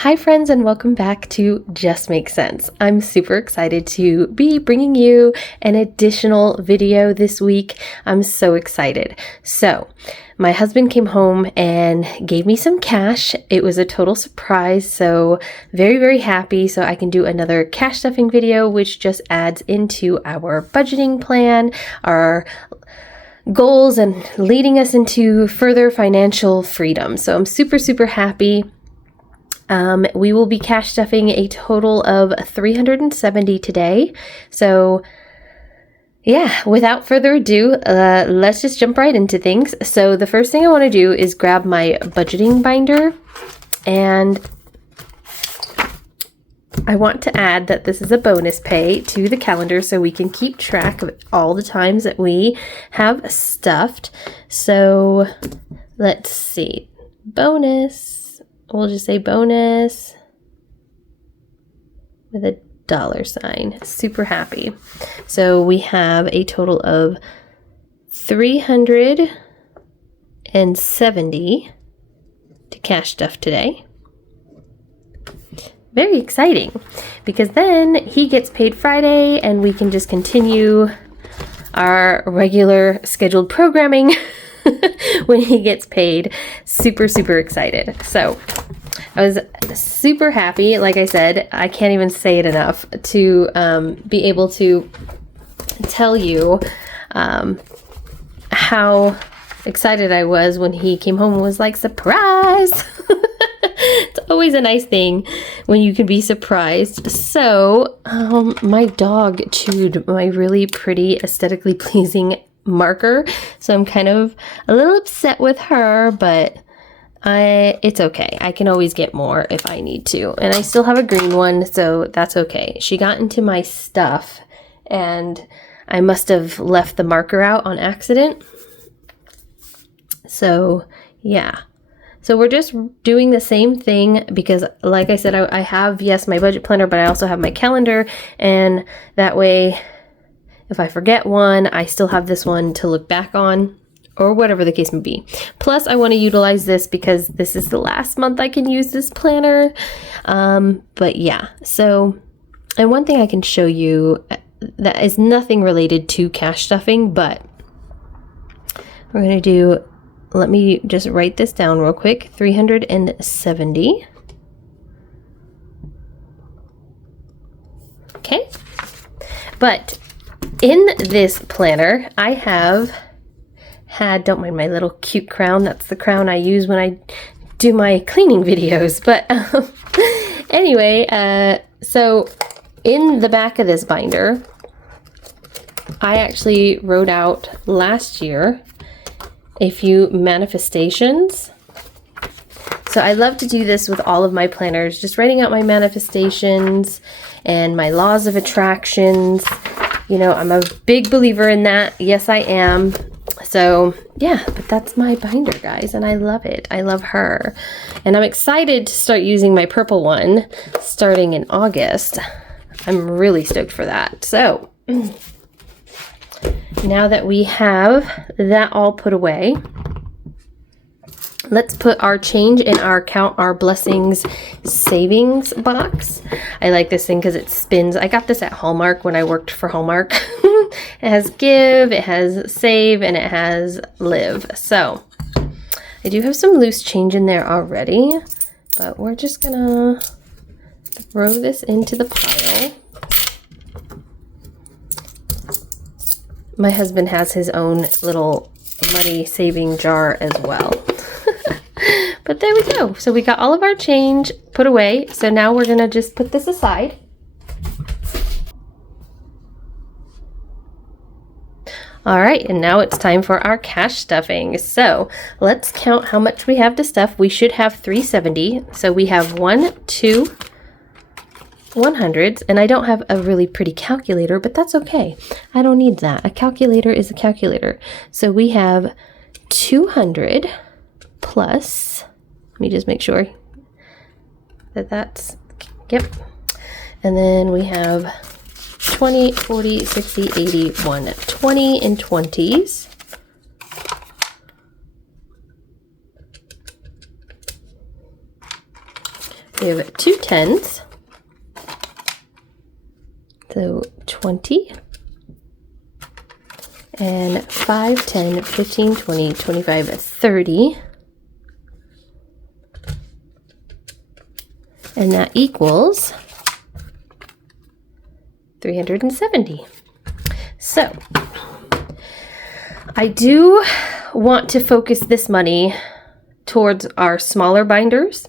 Hi friends, and welcome back to Just Make Sense. I'm super excited to be bringing you an additional video this week. I'm so excited. So my husband came home and gave me some cash. It was a total surprise, so very, very happy. So I can do another cash stuffing video, which just adds into our budgeting plan, our goals, and leading us into further financial freedom. So I'm super, super happy. We will be cash stuffing a total of 370 today. So yeah, without further ado, let's just jump right into things. So the first thing I want to do is grab my budgeting binder, and I want to add that this is a bonus pay to the calendar so we can keep track of all the times that we have stuffed. So let's see, bonus. We'll just say bonus with a $sign. Super happy. So we have a total of 370 to cash stuff today. Very exciting, because then he gets paid Friday and we can just continue our regular scheduled programming when he gets paid. Super, super excited. So I was super happy. Like I said, I can't even say it enough to be able to tell you how excited I was when he came home and was like, surprise! It's always a nice thing when you can be surprised. So my dog chewed my really pretty, aesthetically pleasing marker, so I'm kind of a little upset with her, but it's okay. I can always get more if I need to, and I still have a green one, so that's okay. She got into my stuff and I must have left the marker out on accident. So yeah, so we're just doing the same thing because, like I said, I have, yes, my budget planner, but I also have my calendar, and that way if I forget one, I still have this one to look back on, or whatever the case may be. Plus, I want to utilize this because this is the last month I can use this planner. But yeah, so, and one thing I can show you that is nothing related to cash stuffing, but we're going to do, let me just write this down real quick, 370. Okay. But in this planner, I have had, don't mind my little cute crown, that's the crown I use when I do my cleaning videos. But anyway, so in the back of this binder, I actually wrote out last year a few manifestations. So I love to do this with all of my planners, just writing out my manifestations and my laws of attractions. You know, I'm a big believer in that. Yes, I am. So yeah, but that's my binder, guys, and I love it. I love her. And I'm excited to start using my purple one starting in August. I'm really stoked for that. So now that we have that all put away, let's put our change in our Count Our Blessings savings box. I like this thing because it spins. I got this at Hallmark when I worked for Hallmark. It has give, it has save, and it has live. So I do have some loose change in there already, but we're just gonna throw this into the pile. My husband has his own little money saving jar as well. But there we go. So we got all of our change put away. So now we're going to just put this aside. All right, and now it's time for our cash stuffing. So let's count how much we have to stuff. We should have 370. So we have 1, 2, 100s, and I don't have a really pretty calculator, but that's okay. I don't need that. A calculator is a calculator. So we have 200 plus, let me just make sure that that's, yep. And then we have 20, 40, 60, 80, 120 in 20s. We have 2 10s. So 20. And 5, 10, 15, 20, 25, 30. And that equals 370. So I do want to focus this money towards our smaller binders,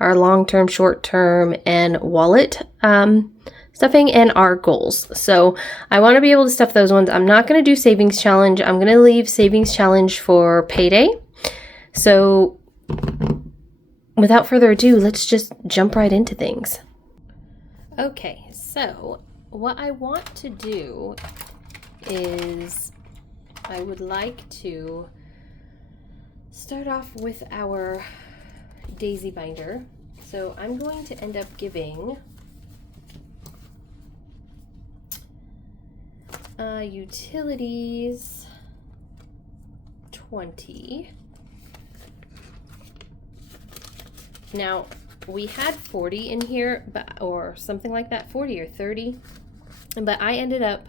our long-term, short-term, and wallet stuffing, and our goals. So I want to be able to stuff those ones. I'm not going to do savings challenge. I'm going to leave savings challenge for payday. So without further ado, let's just jump right into things. Okay, so what I want to do is I would like to start off with our daisy binder. So I'm going to end up giving utilities 20. Now we had 40 in here, or something like that, 40 or 30, but I ended up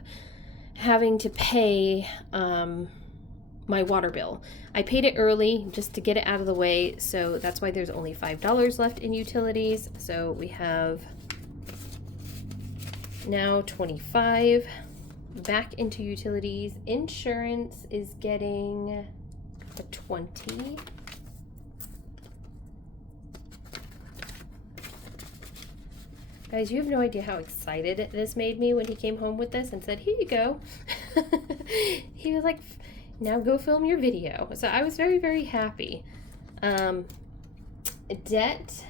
having to pay my water bill. I paid it early just to get it out of the way, so that's why there's only $5 left in utilities. So we have now 25 back into utilities. Insurance is getting a 20. Guys, you have no idea how excited this made me when he came home with this and said, "Here you go." He was like, "Now go film your video." So I was very, very happy. Debt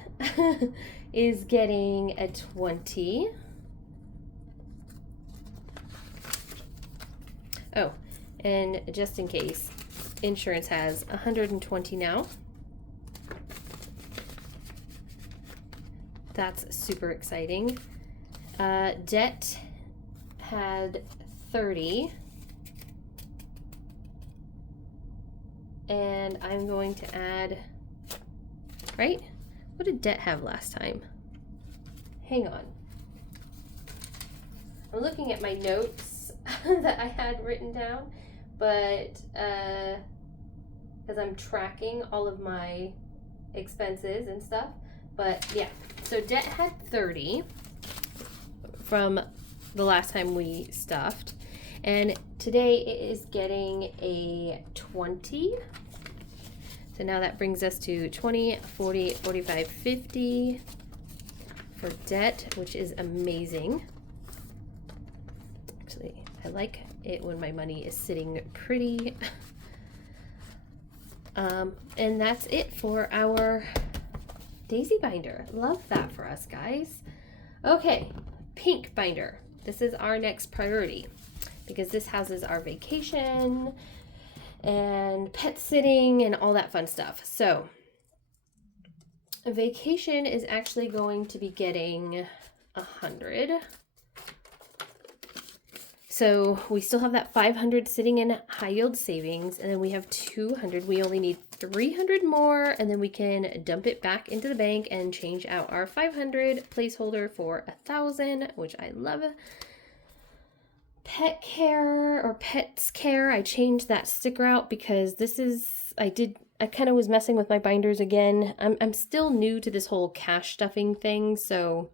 is getting a 20. Oh, and just in case, insurance has 120 now. That's super exciting. Debt had 30. And I'm going to add, right? What did debt have last time? Hang on. I'm looking at my notes that I had written down, but because I'm tracking all of my expenses and stuff. But yeah, so debt had 30 from the last time we stuffed. And today it is getting a 20. So now that brings us to 20, 40, 45, 50 for debt, which is amazing. Actually, I like it when my money is sitting pretty. And that's it for our daisy binder. Love that for us, guys. Okay, pink binder. This is our next priority because this houses our vacation and pet sitting and all that fun stuff. So vacation is actually going to be getting 100. So we still have that 500 sitting in high yield savings, and then we have 200. We only need 300 more, and then we can dump it back into the bank and change out our 500 placeholder for 1,000, which I love. Pet care or pets care, I changed that sticker out because this is, I kind of was messing with my binders again. I'm still new to this whole cash stuffing thing, so,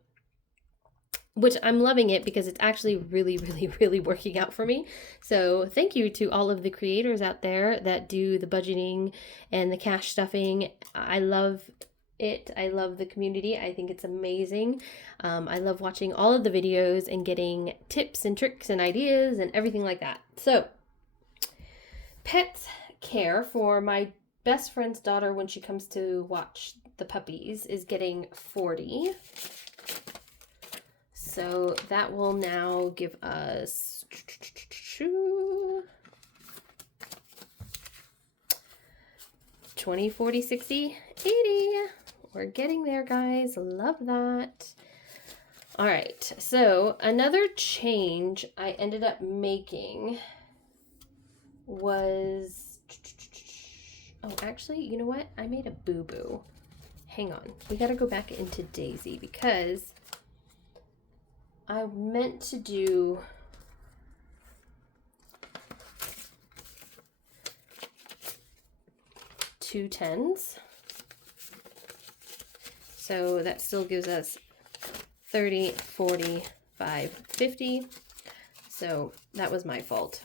which I'm loving it because it's actually really, really, really working out for me. So thank you to all of the creators out there that do the budgeting and the cash stuffing. I love it. I love the community. I think it's amazing. I love watching all of the videos and getting tips and tricks and ideas and everything like that. So pet care for my best friend's daughter when she comes to watch the puppies is getting 40. So that will now give us 20, 40, 60, 80. We're getting there, guys. Love that. All right. So another change I ended up making was, oh, actually, you know what? I made a boo-boo. hang on. We got to go back into Daisy because I meant to do two 10s. So that still gives us 30, 45, 50. So that was my fault.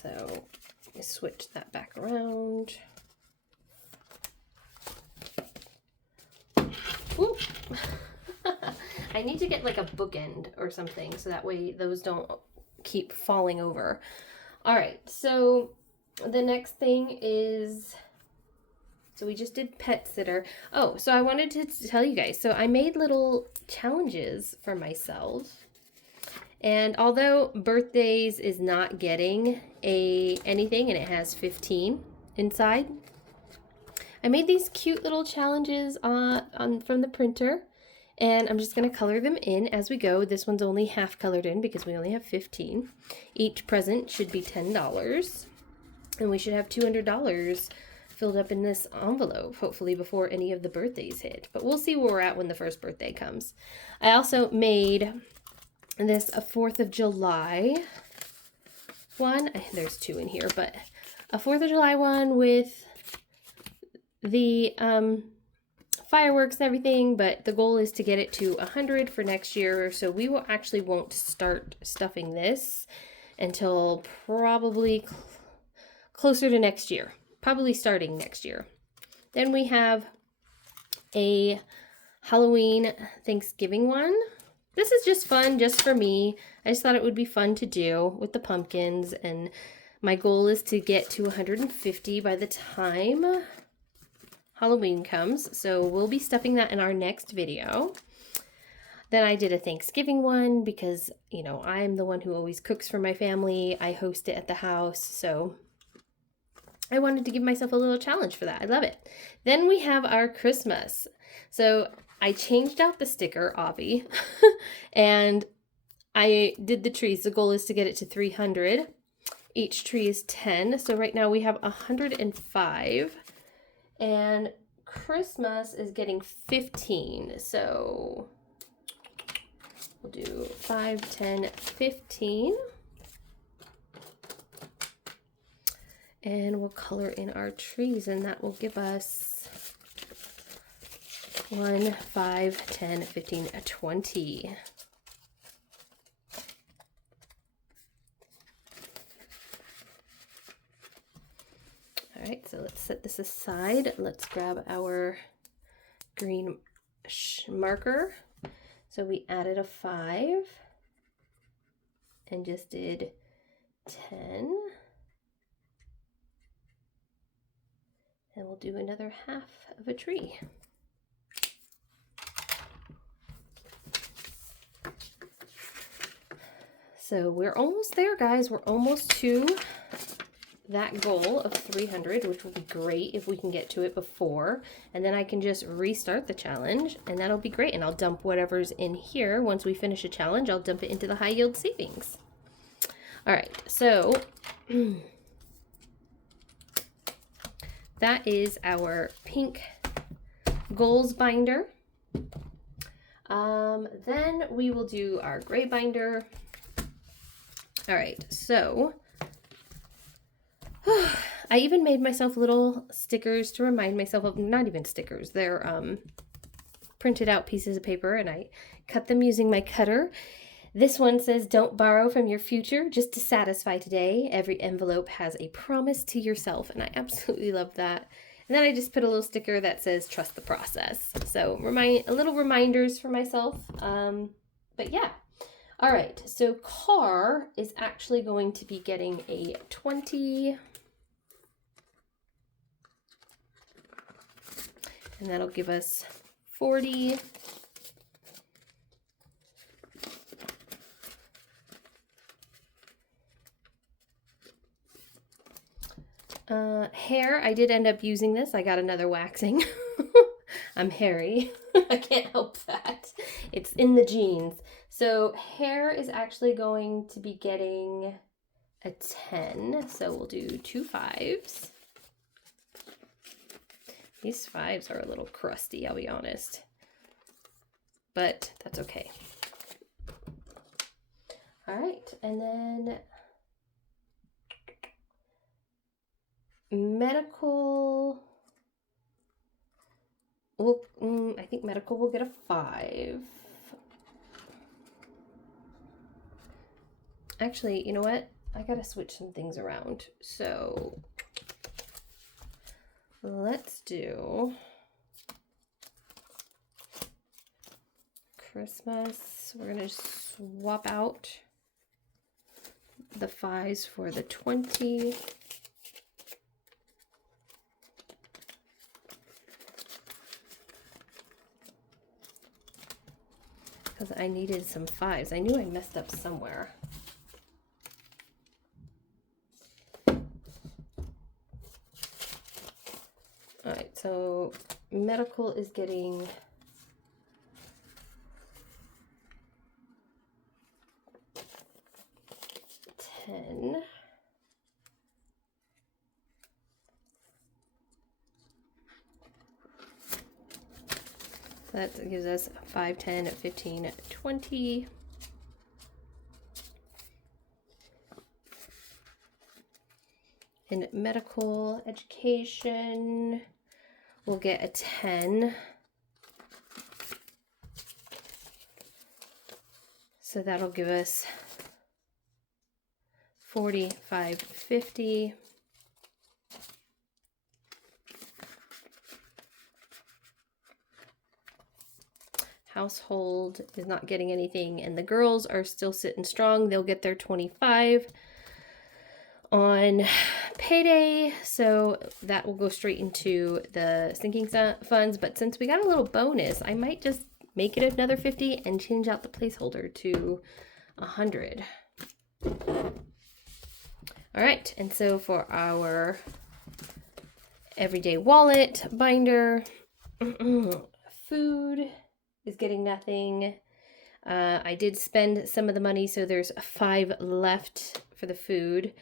So switch that back around. Whoop. I need to get like a bookend or something so that way those don't keep falling over. All right, so the next thing is, so we just did pet sitter. Oh, so I wanted to tell you guys, so I made little challenges for myself. And although birthdays is not getting anything and it has 15 inside, I made these cute little challenges from the printer, and I'm just going to color them in as we go. This one's only half colored in because we only have 15. Each present should be $10, and we should have $200 filled up in this envelope, hopefully before any of the birthdays hit. But we'll see where we're at when the first birthday comes. I also made this a 4th of July one. There's two in here, but a 4th of July one with the fireworks and everything, but the goal is to get it to 100 for next year. So we won't start stuffing this until probably closer to next year, probably starting next year. Then we have a Halloween Thanksgiving one. This is just fun, just for me. I just thought it would be fun to do with the pumpkins, and my goal is to get to 150 by the time Halloween comes. So we'll be stuffing that in our next video. Then I did a Thanksgiving one because, you know, I'm the one who always cooks for my family. I host it at the house, so I wanted to give myself a little challenge for that. I love it. Then we have our Christmas. So I changed out the sticker, Avi, and I did the trees. The goal is to get it to 300. Each tree is 10. So right now we have 105. And Christmas is getting 15. So we'll do 5, 10, 15. And we'll color in our trees, and that will give us 1, 5, 10, 15, 20. All right, so let's set this aside. Let's grab our green marker. So we added a 5 and just did 10. And we'll do another half of a tree. So we're almost there, guys. We're almost to that goal of 300, which will be great if we can get to it before. And then I can just restart the challenge, and that'll be great. And I'll dump whatever's in here. Once we finish a challenge, I'll dump it into the high yield savings. All right, so that is our pink goals binder. Then we will do our gray binder. All right, so I even made myself little stickers to remind myself of, not even stickers, they're printed out pieces of paper, and I cut them using my cutter. This one says, don't borrow from your future just to satisfy today. Every envelope has a promise to yourself, and I absolutely love that. And then I just put a little sticker that says, trust the process. So a little reminders for myself. But yeah. All right, so car is actually going to be getting a 20. And that'll give us 40. Hair, I did end up using this. I got another waxing. I'm hairy. I can't help that. It's in the genes. So hair is actually going to be getting a 10. So we'll do 2 5s. These 5s are a little crusty, I'll be honest. But that's okay. All right, and then medical. Well, I think medical will get a 5. Actually, you know what? I gotta switch some things around. So let's do Christmas. We're gonna swap out the 5s for the 20. Because I needed some 5s. I knew I messed up somewhere. All right, so medical is getting $10. That gives us 5, 10, 15, 20. In medical education, we'll get a 10. So that'll give us 45, 50. Household is not getting anything, and the girls are still sitting strong. They'll get their 25 on payday, so that will go straight into the sinking funds. But since we got a little bonus, I might just make it another 50 and change out the placeholder to 100. All right, and so for our everyday wallet binder, food is getting nothing. I did spend some of the money, so there's 5 left for the food.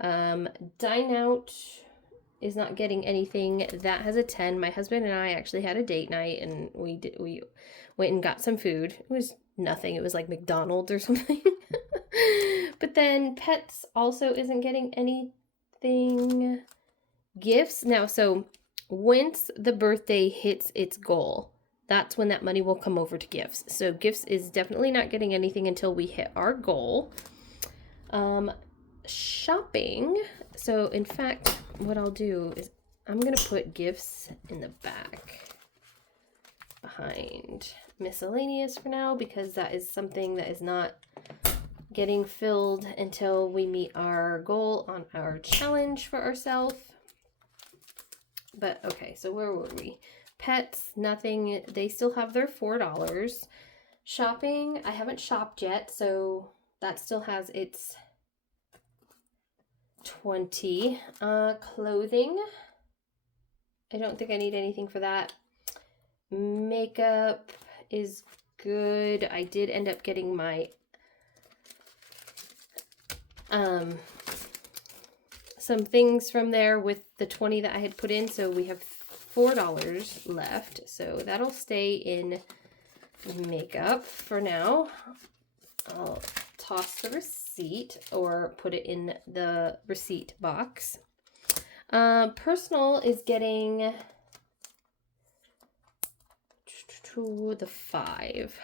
Dine Out is not getting anything. That has a 10. My husband and I actually had a date night, and we went and got some food. It was nothing. It was like McDonald's or something. But then Pets also isn't getting anything. Gifts. Now, so once the birthday hits its goal, that's when that money will come over to gifts. So gifts is definitely not getting anything until we hit our goal. Shopping. So in fact, what I'll do is I'm going to put gifts in the back behind miscellaneous for now, because that is something that is not getting filled until we meet our goal on our challenge for ourselves. But okay, so where were we? Pets, nothing. They still have their $4. Shopping, I haven't shopped yet, so that still has its 20. Clothing, I don't think I need anything for that. Makeup is good. I did end up getting my some things from there with the 20 that I had put in, so we have $4 left, so that'll stay in makeup for now. I'll toss the receipt or put it in the receipt box. Personal is getting to the 5,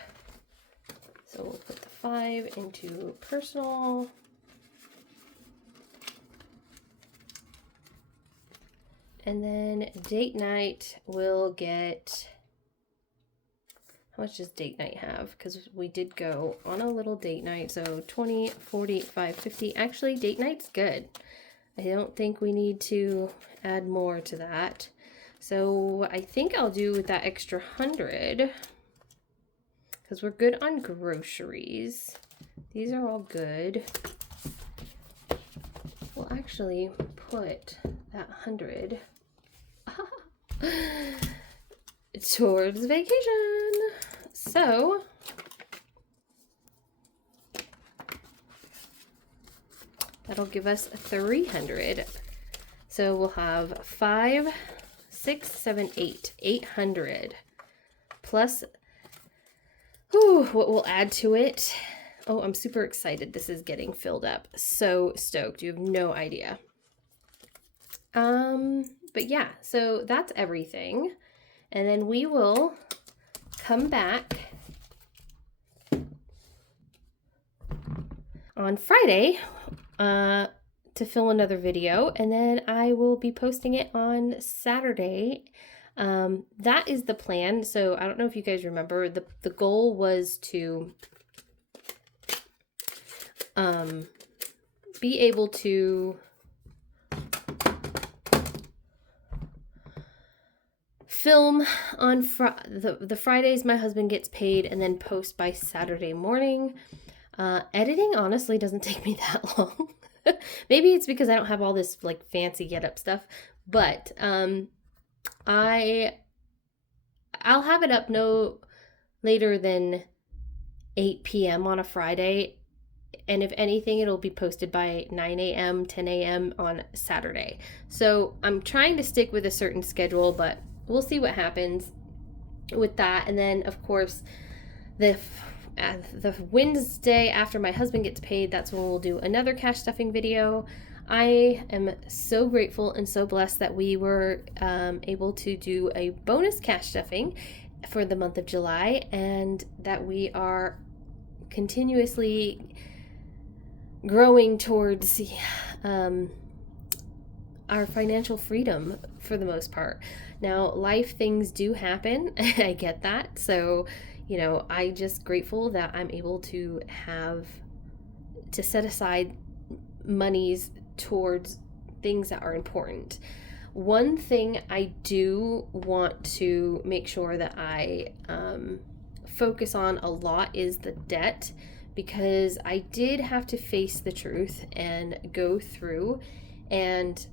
so we'll put the 5 into personal. And then date night will get, how much does date night have? Because we did go on a little date night. So 20, 45, 50. Actually, date night's good. I don't think we need to add more to that. So I think I'll do with that extra 100, because we're good on groceries. These are all good. We'll actually put that 100 towards vacation. So That'll give us 300. So we'll have 5, 6, 7, 8, 800 plus, what we'll add to it. Oh, I'm super excited. This is getting filled up. So stoked. You have no idea. But yeah, so that's everything. And then we will come back on Friday to film another video, and then I will be posting it on Saturday. That is the plan. So I don't know if you guys remember, the goal was to be able to film on the Fridays my husband gets paid, and then post by Saturday morning. Editing honestly doesn't take me that long. Maybe it's because I don't have all this like fancy get up stuff, but I'll have it up no later than 8 p.m. on a Friday. And if anything, it'll be posted by 9 a.m., 10 a.m. on Saturday. So I'm trying to stick with a certain schedule, but we'll see what happens with that. And then, of course, the Wednesday after my husband gets paid, that's when we'll do another cash stuffing video. I am so grateful and so blessed that we were able to do a bonus cash stuffing for the month of July, and that we are continuously growing towards our financial freedom for the most part. Now, life things do happen. I get that. So, I'm just grateful that I'm able to set aside monies towards things that are important. One thing I do want to make sure that I focus on a lot is the debt, because I did have to face the truth and go through and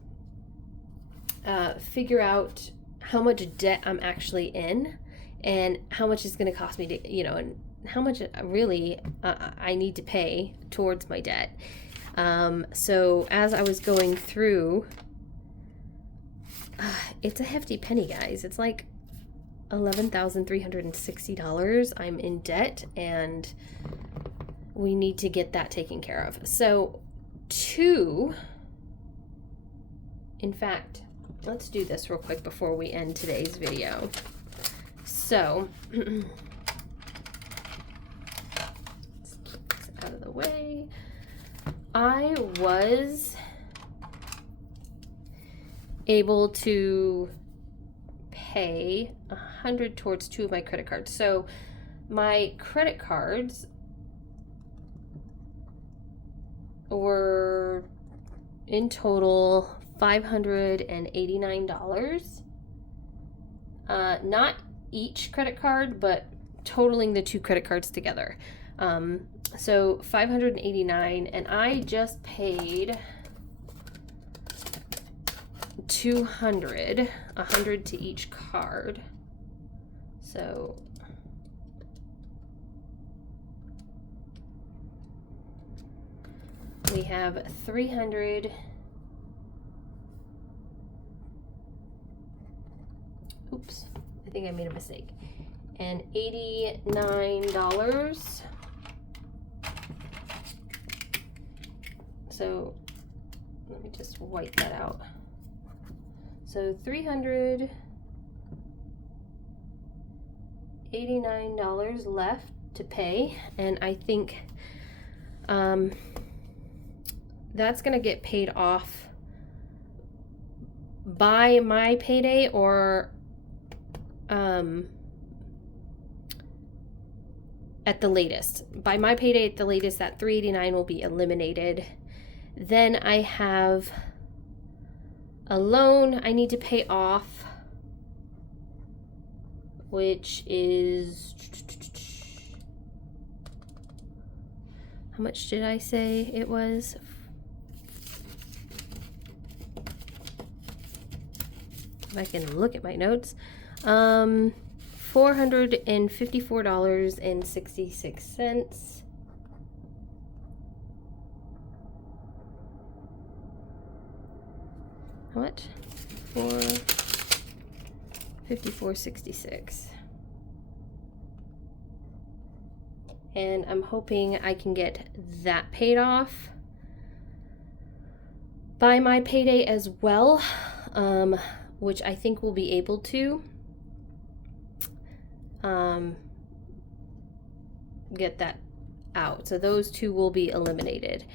figure out how much debt I'm actually in, and how much it's going to cost me to, and how much really I need to pay towards my debt. So as I was going through, it's a hefty penny, guys. It's like $11,360 I'm in debt, and we need to get that taken care of. So in fact, let's do this real quick before we end today's video. So, let's keep this out of the way. I was able to pay $100 towards 2 of my credit cards. So my credit cards were in total $589. Not each credit card, but totaling the 2 credit cards together. So $589, and I just paid $200, $100 to each card. So we have $300. Oops, I think I made a mistake. And $89. So let me just wipe that out. So $389 left to pay, and I think that's gonna get paid off by my payday, or at the latest. By my payday at the latest, that $389 will be eliminated. Then I have a loan I need to pay off, which is, how much did I say it was? If I can look at my notes. $454.66. how much? 54.66. And I'm hoping I can get that paid off by my payday as well, which I think we'll be able to get that out. So those two will be eliminated.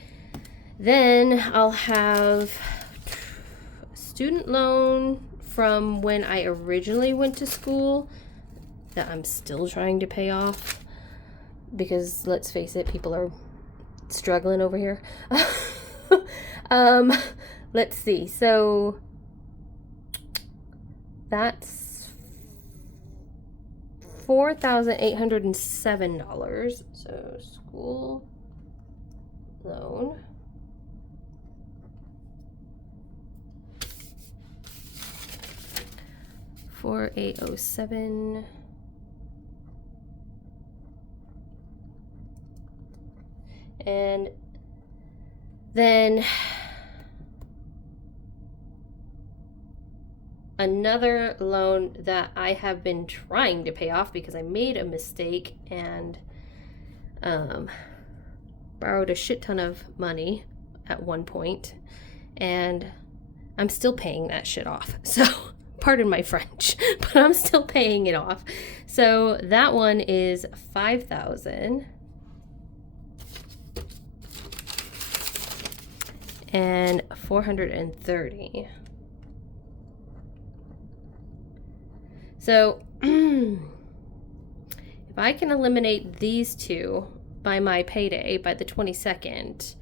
Then I'll have a student loan from when I originally went to school that I'm still trying to pay off, because let's face it, people are struggling over here. Let's see. So that's $4,807. So school loan. $4,807. And then another loan that I have been trying to pay off because I made a mistake and borrowed a shit ton of money at one point, and I'm still paying that shit off. So pardon my French, but I'm still paying it off. So that one is $5,000. And $430. So if I can eliminate these two by my payday, by the 22nd,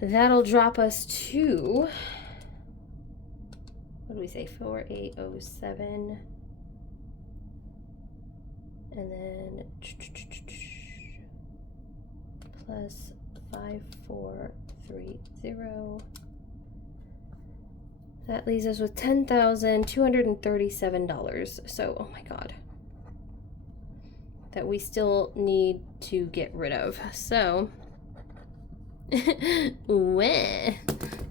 that'll drop us to, what do we say, 4,807, and then plus 5,430. That leaves us with $10,237. So, oh my God, that we still need to get rid of. So,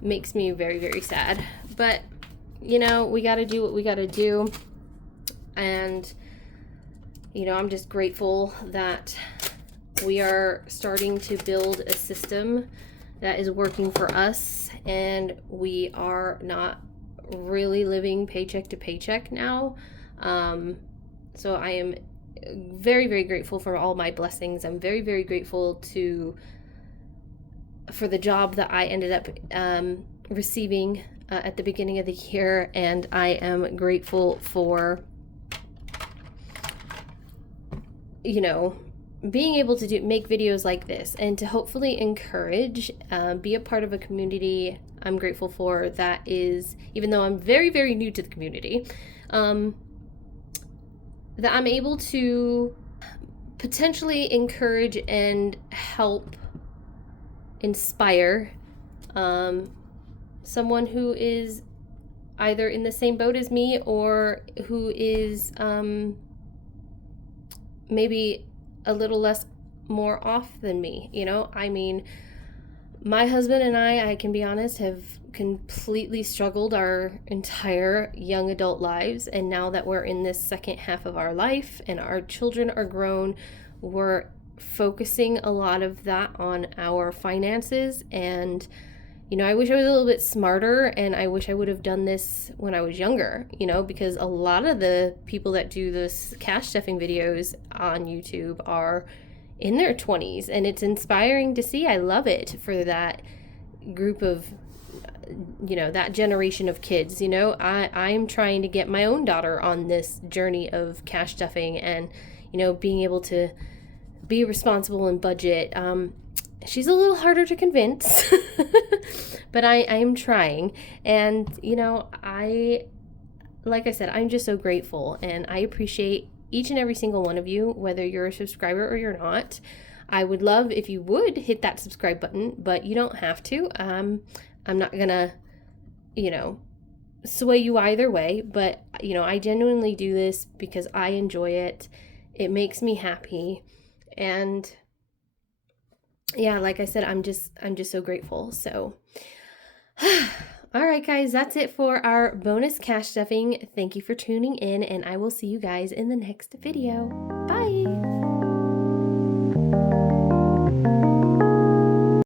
makes me very, very sad. But, you know, we got to do what we got to do. And, you know, I'm just grateful that we are starting to build a system that is working for us, and we are not really living paycheck to paycheck now. So I am very, very grateful for all my blessings. I'm very, very grateful for the job that I ended up receiving at the beginning of the year, and I am grateful for, you know, being able to make videos like this and to hopefully encourage, be a part of a community I'm grateful for that is, even though I'm very, very new to the community, that I'm able to potentially encourage and help inspire someone who is either in the same boat as me or who is maybe a little less more off than me. You know, I mean, my husband and I can be honest, have completely struggled our entire young adult lives. And now that we're in this second half of our life and our children are grown, we're focusing a lot of that on our finances. And, you know, I wish I was a little bit smarter, and I wish I would have done this when I was younger, you know, because a lot of the people that do this cash stuffing videos on YouTube are in their 20s, and it's inspiring to see. I love it for that group of, you know, that generation of kids. You know, I'm trying to get my own daughter on this journey of cash stuffing and, you know, being able to be responsible and budget. She's a little harder to convince, but I am trying. And, you know, like I said, I'm just so grateful, and I appreciate each and every single one of you, whether you're a subscriber or you're not. I would love if you would hit that subscribe button, but you don't have to. I'm not gonna, you know, sway you either way, but, you know, I genuinely do this because I enjoy it. It makes me happy. And yeah, like I said, I'm just so grateful. So All right, guys, that's it for our bonus cash stuffing. Thank you for tuning in, and I will see you guys in the next video. Bye.